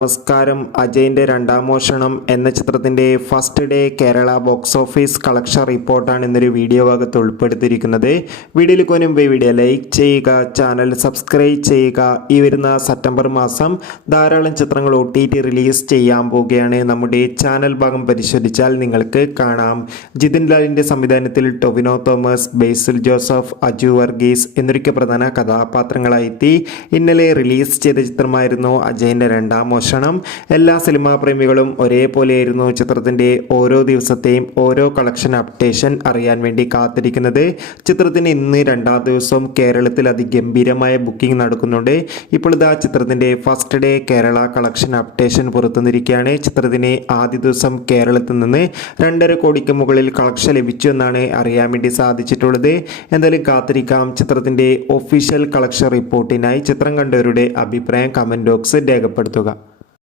നമസ്കാരം. അജയിൻ്റെ രണ്ടാം മോഷണം എന്ന ചിത്രത്തിൻ്റെ first day Kerala box office collection റിപ്പോർട്ടാണ് ഇന്നൊരു വീഡിയോ ഭാഗത്ത് ഉൾപ്പെടുത്തിയിരിക്കുന്നത്. വീഡിയോയിൽ മുൻപ് വീഡിയോ ലൈക്ക് ചെയ്യുക, ചാനൽ സബ്സ്ക്രൈബ് ചെയ്യുക. ഈ വരുന്ന സെപ്റ്റംബർ മാസം ധാരാളം ചിത്രങ്ങൾ OTT റിലീസ് ചെയ്യാൻ പോവുകയാണ്. നമ്മുടെ ചാനൽ ഭാഗം പരിശോധിച്ചാൽ നിങ്ങൾക്ക് കാണാം. ജിതിൻ ലാലിൻ്റെ സംവിധാനത്തിൽ ടൊവിനോ തോമസ്, ബേസിൽ ജോസഫ്, അജു വർഗീസ് എന്നൊക്കെ പ്രധാന കഥാപാത്രങ്ങളായെത്തി ഇന്നലെ റിലീസ് ചെയ്ത ചിത്രമായിരുന്നു അജയിൻ്റെ രണ്ടാം മോഷണം. എല്ലാ സിനിമാ പ്രേമികളും ഒരേപോലെയായിരുന്നു ചിത്രത്തിൻ്റെ ഓരോ ദിവസത്തെയും ഓരോ കളക്ഷൻ അപ്ഡേഷൻ അറിയാൻ വേണ്ടി കാത്തിരിക്കുന്നത്. ചിത്രത്തിന് ഇന്ന് രണ്ടാം ദിവസം കേരളത്തിൽ അതിഗംഭീരമായ ബുക്കിംഗ് നടക്കുന്നുണ്ട്. ഇപ്പോൾ ഇതാ ചിത്രത്തിൻ്റെ first day Kerala collection updation പുറത്തുവന്നിരിക്കുകയാണ്. ചിത്രത്തിന് ആദ്യ ദിവസം കേരളത്തിൽ നിന്ന് 2.5 കോടിക്ക് മുകളിൽ കളക്ഷൻ ലഭിച്ചു എന്നാണ് അറിയാൻ വേണ്ടി സാധിച്ചിട്ടുള്ളത്. എന്തായാലും കാത്തിരിക്കാം ചിത്രത്തിൻ്റെ ഒഫീഷ്യൽ കളക്ഷൻ റിപ്പോർട്ടിനായി. ചിത്രം കണ്ടവരുടെ അഭിപ്രായം കമൻറ്റ് ബോക്സ് രേഖപ്പെടുത്തുക.